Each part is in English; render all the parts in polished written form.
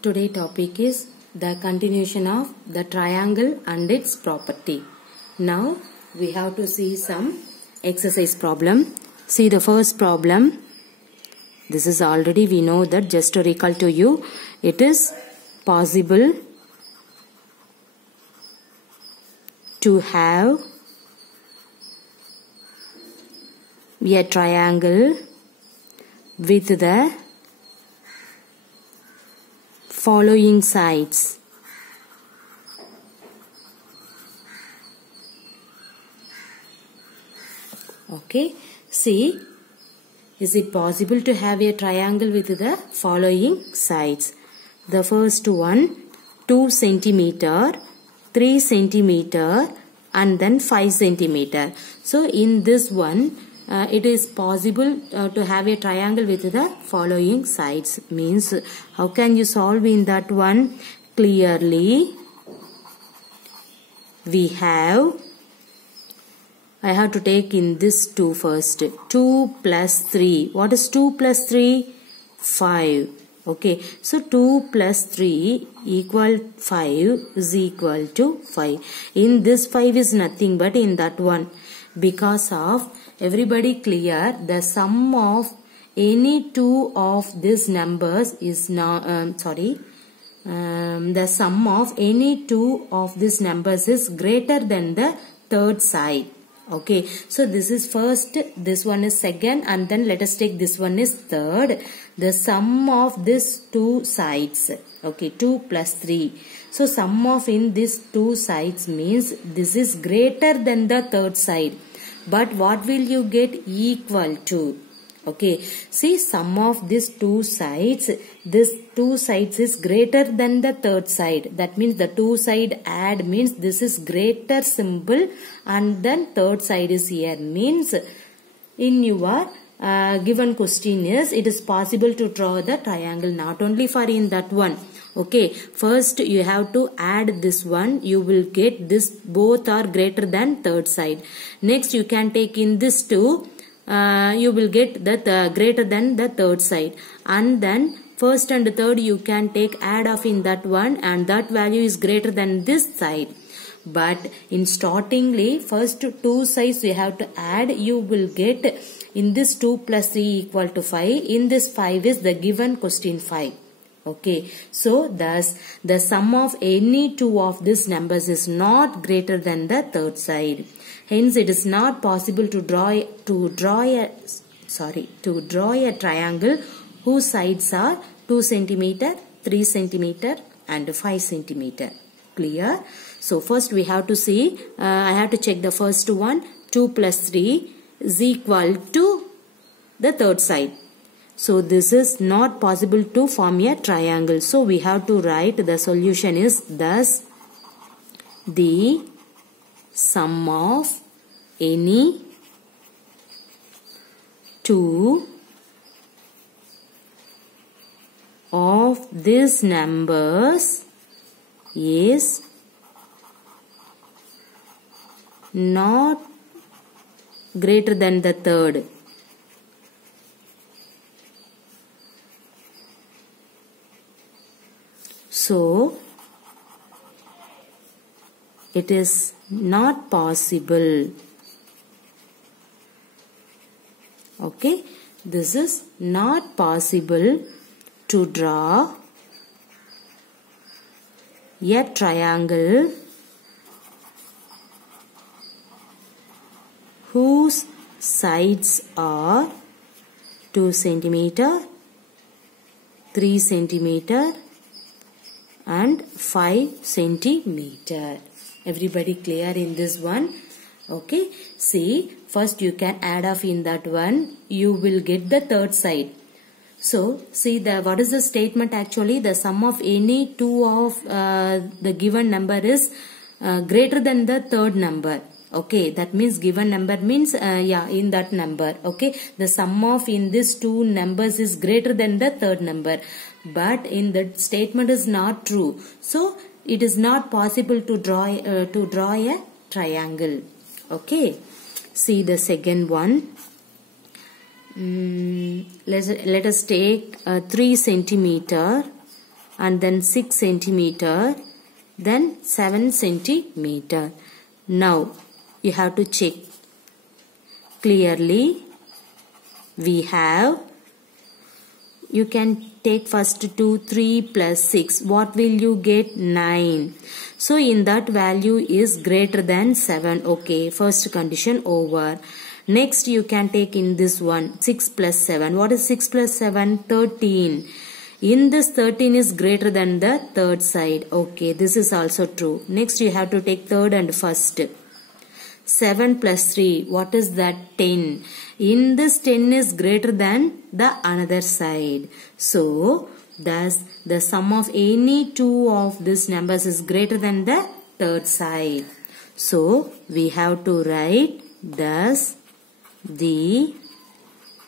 Today topic is the continuation of the triangle and its property. Now we have to see some exercise problem. See the first problem. This is already we know that, just to recall to you, it is possible to have a triangle with the following sides. Okay, see, is it possible to have a triangle with the following sides? The first one, 2 centimeter, 3 centimeter and then 5 centimeter. So in this one, it is possible to have a triangle with the following sides. Means, how can you solve in that one? Clearly, I have to take in this 2 first. 2 plus 3. What is 2 plus 3? 5. Okay. So 2 plus 3 equal 5 is equal to 5. In this 5 is nothing but in that one. Because of, everybody clear, the sum of any two of these numbers is not, the sum of any two of these numbers is greater than the third side. Okay, so this is first, this one is second, and then let us take this one is third. The sum of these two sides, okay, 2 plus 3. So sum of in these two sides means this is greater than the third side. But what will you get? Equal to. Okay, see, sum of these two sides, this two sides is greater than the third side. That means the two side add means this is greater symbol, and then third side is here. Means in your given question is, it is possible to draw the triangle not only for in that one. Okay, first you have to add this one, you will get this, both are greater than third side. Next you can take in this two, you will get the greater than the third side, and then first and third you can take add off in that one, and that value is greater than this side. But in startingly, first two sides you have to add, you will get in this 2 plus 3 equal to 5, in this 5 is the given question 5. Okay, so thus the sum of any two of these numbers is not greater than the third side. Hence, it is not possible to draw a triangle whose sides are 2 centimeter, 3 centimeter, and 5 centimeter. Clear? So first we have to see. I have to check the first one. 2 plus 3 is equal to the third side. So this is not possible to form a triangle. So we have to write the solution is thus the sum of any two of these numbers is not greater than the third. So, it is not possible. Okay, this is not possible to draw a triangle whose sides are 2 centimeter, 3 centimeter, and 5 centimeter. Everybody clear in this one? Okay, see, first you can add off in that one, you will get the third side. So see, what is the statement actually? The sum of any two of the given number is greater than the third number. Okay, that means given number means in that number. Okay, the sum of in these two numbers is greater than the third number. But in that statement is not true. So it is not possible to draw a triangle. Okay, see the second one. Let us take 3 centimeter and then 6 centimeter, then 7 centimeter. Now you have to check clearly. We have, you can take first 2, 3 plus 6. What will you get? 9. So in that value is greater than 7. Okay, first condition over. Next you can take in this one 6 plus 7. What is 6 plus 7? 13. In this 13 is greater than the third side. Okay, this is also true. Next you have to take third and first. 7 plus 3. What is that? 10. In this 10 is greater than the another side. So thus the sum of any two of these numbers is greater than the third side. So we have to write thus the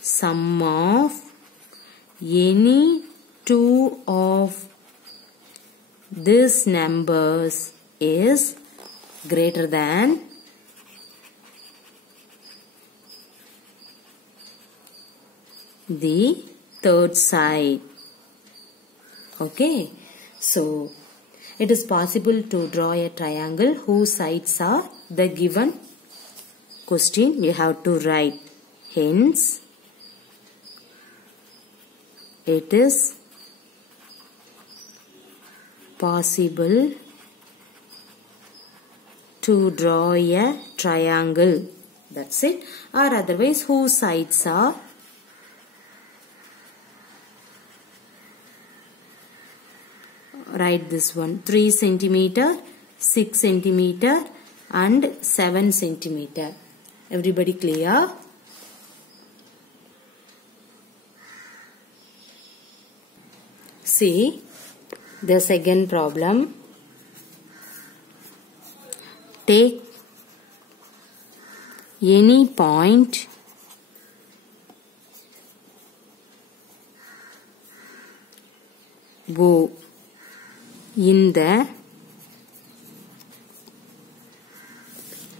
sum of any two of these numbers is greater than the third side. Okay, so it is possible to draw a triangle whose sides are the given question. You have to write, hence it is possible to draw a triangle. That's it. Or otherwise, whose sides are write this one 3 centimeter, 6 centimeter and 7 centimeter. Everybody clear? See the second problem. Take any point O in the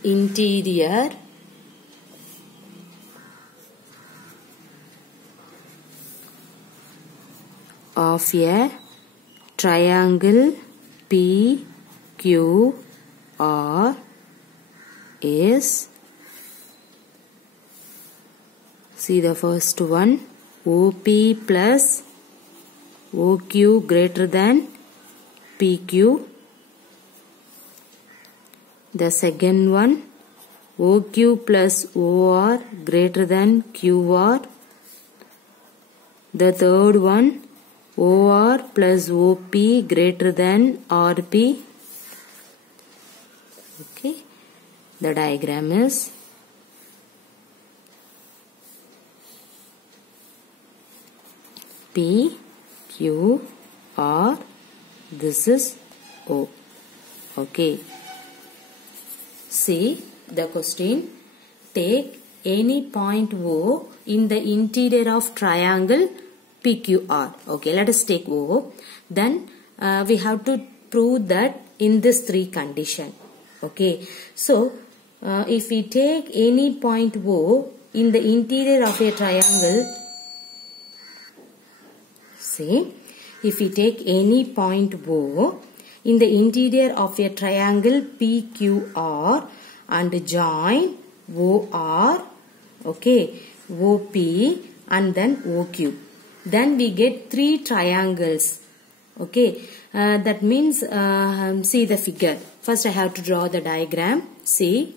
interior of a triangle PQR is, see the first one, OP plus OQ greater than PQ. The second one, OQ plus OR greater than QR. The third one, OR plus OP greater than RP. Okay, the diagram is P, Q, R. This is O. Okay. See the question. Take any point O in the interior of triangle PQR. Okay, let us take O. Then we have to prove that in this three condition. Okay, so if we take any point O in the interior of a triangle, see, if we take any point O in the interior of a triangle PQR and join OR, okay, OP and then OQ, then we get three triangles. Okay, that means see the figure. First I have to draw the diagram. See,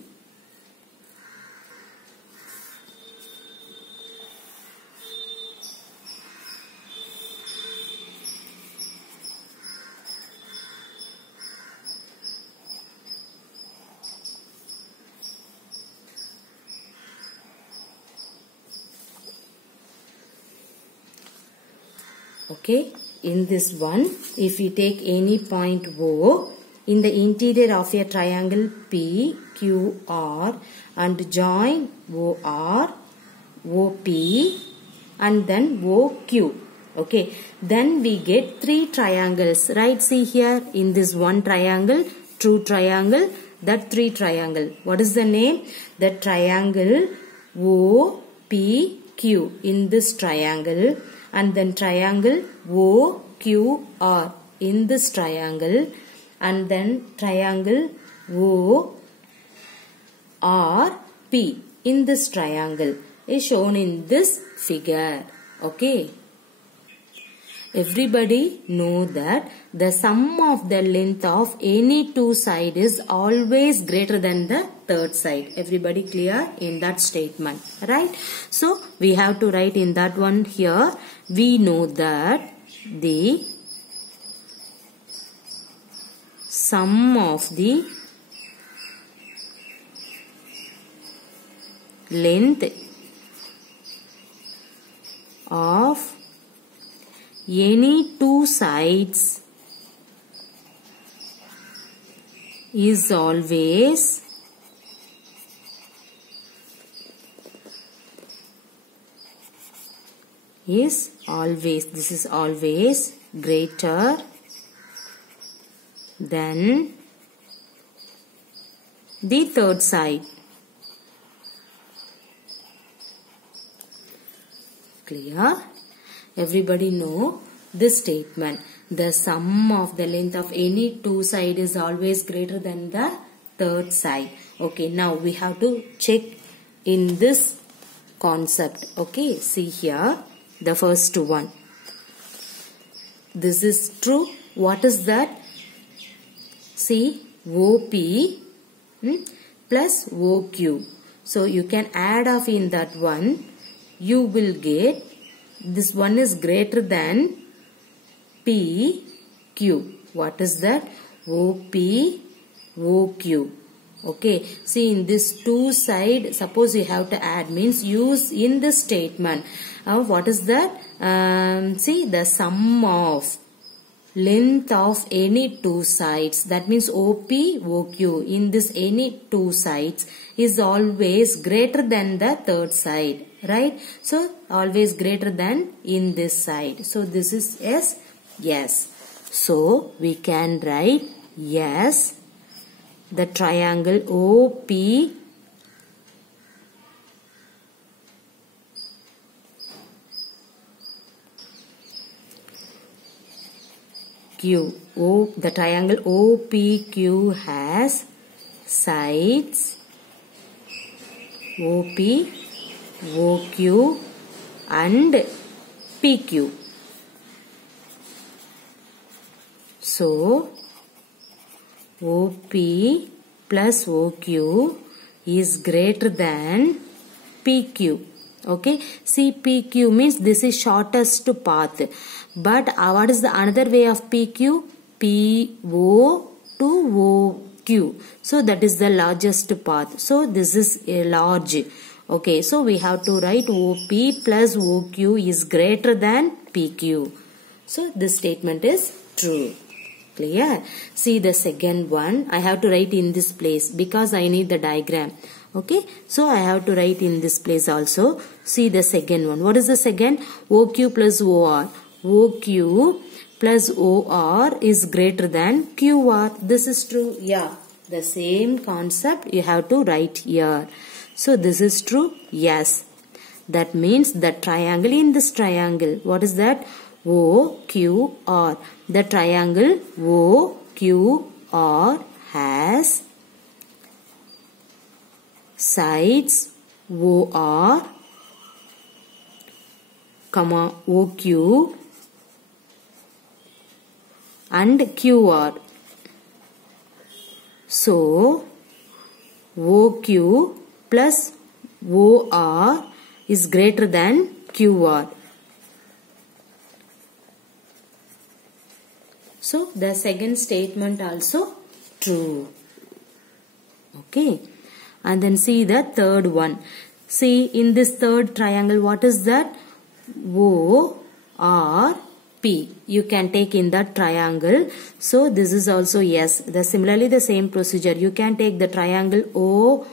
okay, in this one, if we take any point O in the interior of a triangle PQR and join OR, OP and then OQ, okay, then we get three triangles, right? See here, in this one triangle, true triangle, that three triangle. What is the name? The triangle OPQ in this triangle, and then triangle OQR in this triangle, and then triangle ORP in this triangle is shown in this figure. Okay. Everybody know that the sum of the length of any two sides is always greater than the third side. Everybody clear in that statement, right? So we have to write in that one here. We know that the sum of the length of any two sides is always greater than the third side. Clear? Everybody know this statement. The sum of the length of any two sides is always greater than the third side. Okay, now we have to check in this concept. Okay, see here the first one. This is true. What is that? See, OP plus OQ. So you can add off in that one. You will get this one is greater than PQ. What is that? OP, OQ. Okay. See, in this two side, suppose you have to add, means use in this statement. What is that? See, the sum of length of any two sides, that means OP, OQ, in this any two sides is always greater than the third side, right? So always greater than in this side. So this is yes. So we can write yes, the triangle OP the triangle OPQ has sides OP, OQ and PQ. So OP plus OQ is greater than PQ. Okay, see, PQ means this is shortest path. But what is the another way of PQ? PO to OQ. So that is the largest path. So this is a large. Okay, so we have to write OP plus OQ is greater than PQ. So this statement is true. Clear? See the second one. I have to write in this place because I need the diagram. Okay, so I have to write in this place also. See the second one. What is the second? OQ plus OR. OQ plus OR is greater than QR. This is true. Yeah, the same concept you have to write here. So this is true. Yes. That means the triangle in this triangle. What is that? OQR. The triangle OQR has sides OR, OQ and QR. So OQ plus OR is greater than QR. So the second statement also true. Okay. And then see the third one. See in this third triangle, what is that? ORP. You can take in that triangle. So this is also yes. Similarly the same procedure. You can take the triangle ORP.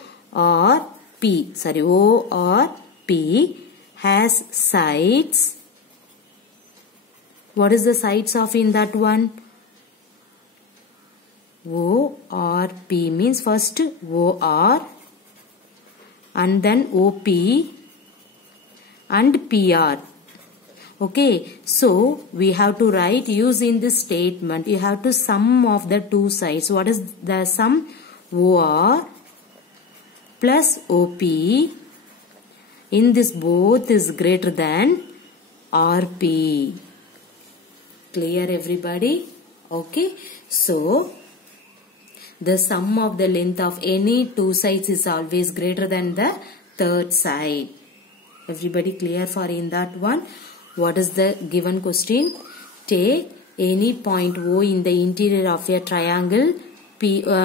ORP has sides. What is the sides of in that one? ORP means first OR and then OP and PR. Okay, so we have to write using this statement. You have to sum of the two sides. What is the sum? OR plus OP in this both is greater than RP. Clear everybody? Okay, so the sum of the length of any two sides is always greater than the third side. Everybody clear for in that one? What is the given question? Take any point O in the interior of a triangle PQR.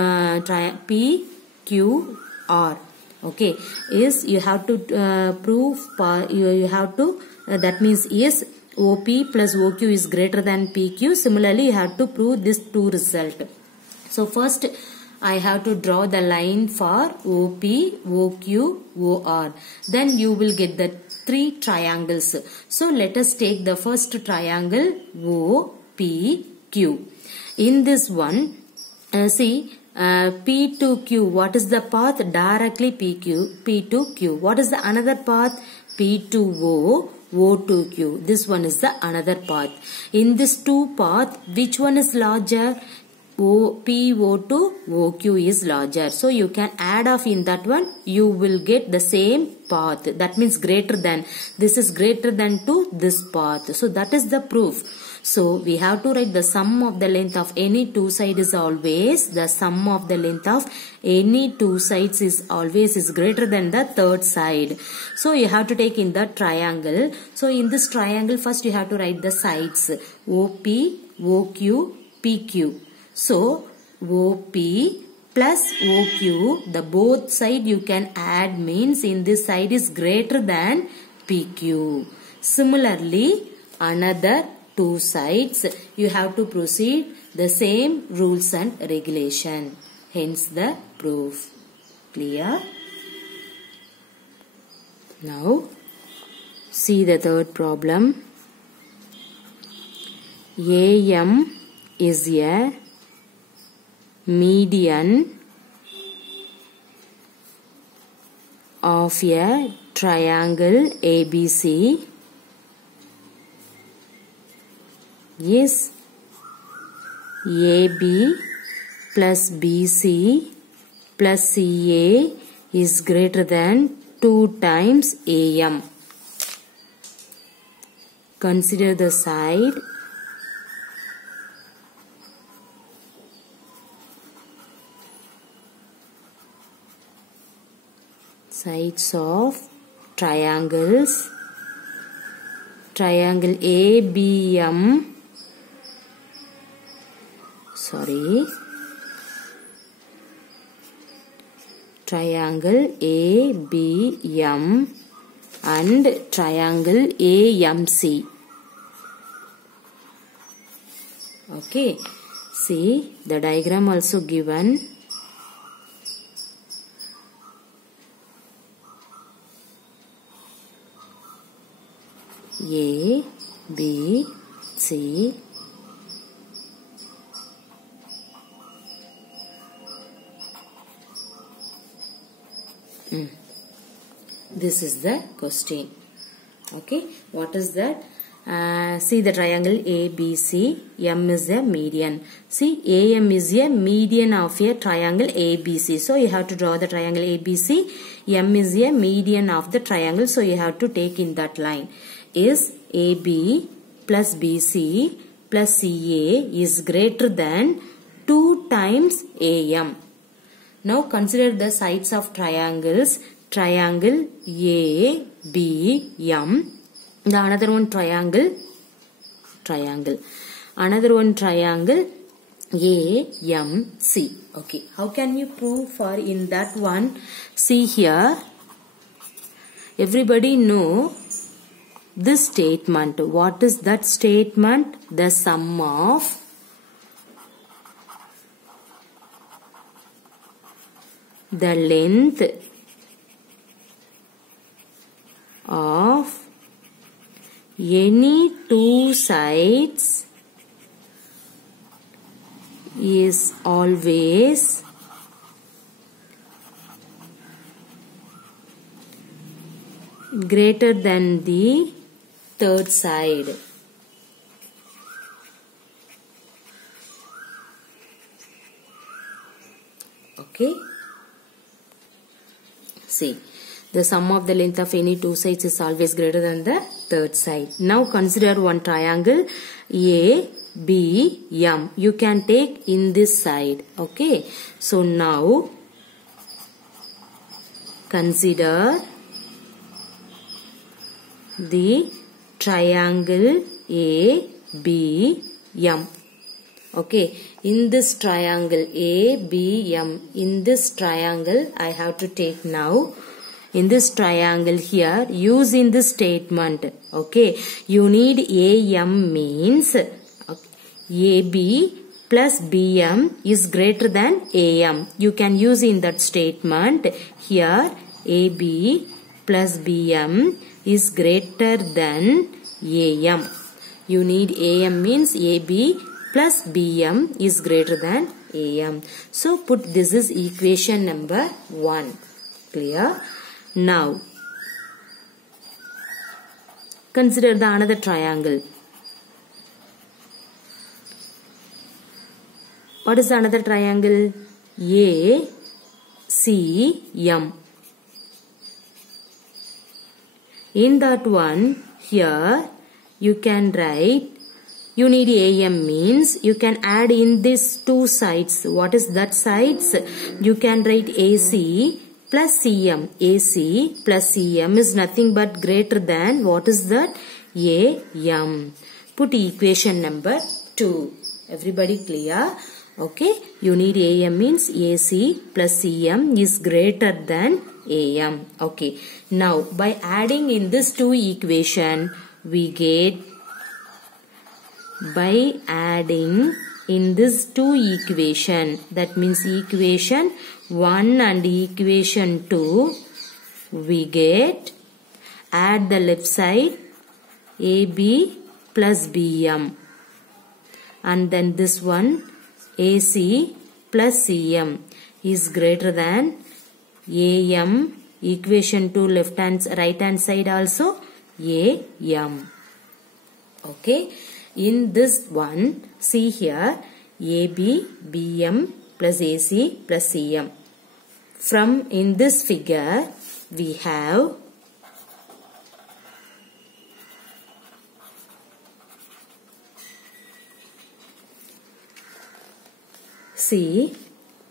Okay, is you have to prove you have to that means is OP plus OQ is greater than PQ. Similarly, you have to prove this two result. So first I have to draw the line for OP, OQ, OR. Then you will get the three triangles. So let us take the first triangle OPQ. In this one, see P to Q. What is the path? Directly PQ, P to Q. What is the another path? P to O, O to Q. This one is the another path. In this two path, which one is larger? PO to OQ is larger. So you can add off in that one. You will get the same path. That means greater than. This is greater than to this path. So that is the proof. So we have to write the sum of the length of any two sides is always the sum of the length of any two sides is always is greater than the third side. So you have to take in the triangle. So in this triangle first you have to write the sides OP, OQ, PQ. So OP plus OQ, the both side you can add means in this side is greater than PQ. Similarly, another two sides you have to proceed the same rules and regulation. Hence the proof. Clear? Now see the third problem. AM is a median of a triangle ABC is AB plus BC plus CA is greater than 2 times AM. Consider the side sides of triangles. Triangle ABM. Triangle ABM and triangle AMC. Okay, see the diagram also given. A, B, C, This is the question. Okay, what is that? See the triangle ABC. M is a median. See, AM is a median of a triangle ABC. So you have to draw the triangle ABC. M is a median of the triangle. So you have to take in that line. Is AB plus BC plus CA is greater than 2 times AM. Now consider the sides of triangles. Triangle ABM. The another one triangle. Another one triangle AMC. Okay. How can you prove for in that one? See here. Everybody know this statement. What is that statement? The sum of the length of any two sides is always greater than the third side. Okay. See, the sum of the length of any two sides is always greater than the third side. Now consider one triangle ABM. You can take in this side. Okay. So now consider the triangle ABM. Okay, in this triangle ABM, in this triangle I have to take now. In this triangle here, use in this statement. Okay, you need AM means AB plus BM is greater than AM. You can use in that statement. Here AB plus BM is greater than AM. You need AM means AB plus BM is greater than AM. So put this is equation number 1. Clear? Now consider the another triangle. What is the another triangle? ACM. In that one, here you can write, you need AM means you can add in these two sides. What is that sides? You can write AC plus CM. AC plus CM is nothing but greater than, what is that? AM. Put equation number 2. Everybody clear? Okay. You need AM means AC plus CM is greater than AM. Okay. Now by adding in this two equation, we get, by adding in this two equation, that means equation 1 and equation 2, we get, add the left side AB plus BM, and then this one AC plus CM is greater than AM. Equation 2 right hand side also AM. Okay. In this one, see here, AB, BM plus AC plus CM. From in this figure, we have see,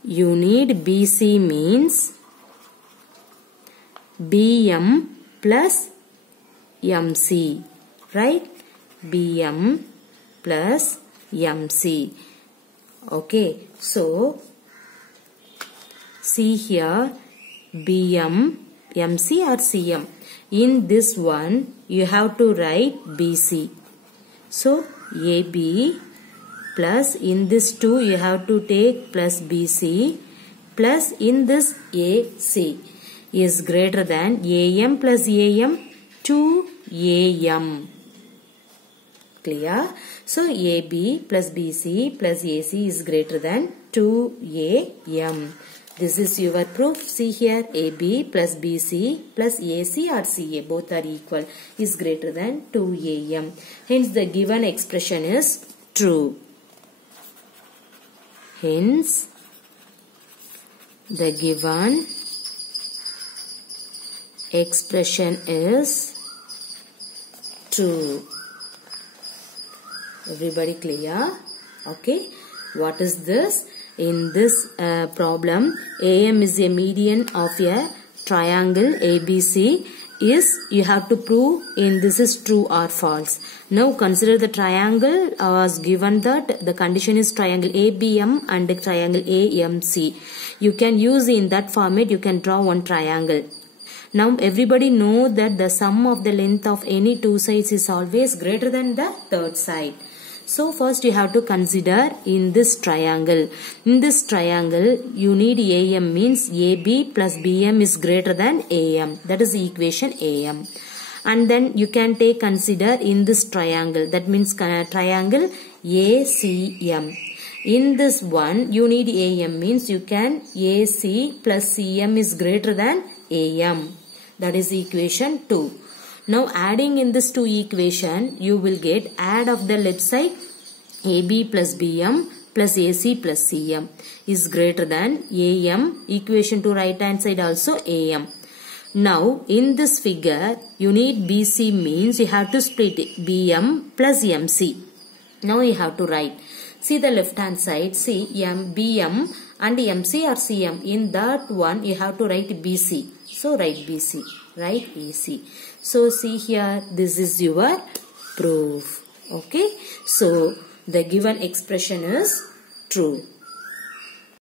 you need BC means BM plus MC, right? BM plus MC. Okay, so see here, BM, MC or CM. In this one, you have to write BC. So AB plus in this 2 you have to take plus BC plus in this AC is greater than AM plus AM 2AM. Clear? So AB plus BC plus AC is greater than 2AM. This is your proof. See here, AB plus BC plus AC or CA both are equal is greater than 2AM. Hence the given expression is true. Hence the given expression is true. Everybody clear? Okay. What is this? In this problem, AM is a median of a triangle ABC. Is you have to prove in this is true or false. Now consider the triangle was given that the condition is triangle ABM and the triangle AMC. You can use in that format, you can draw one triangle. Now everybody know that the sum of the length of any two sides is always greater than the third side. So first you have to consider in this triangle. In this triangle you need AM means AB plus BM is greater than AM. That is the equation AM. And then you can take consider in this triangle. That means triangle ACM. In this one you need AM means you can AC plus CM is greater than AM. That is equation 2. Now adding in this two equation, you will get add of the left side AB plus BM plus AC plus CM is greater than AM. Equation to right hand side also AM. Now in this figure you need BC means you have to split it, BM plus MC. Now you have to write. See the left hand side. See BM and MC or CM. In that one you have to write BC. So write BC. Write AC. So see here, this is your proof. Okay. So the given expression is true.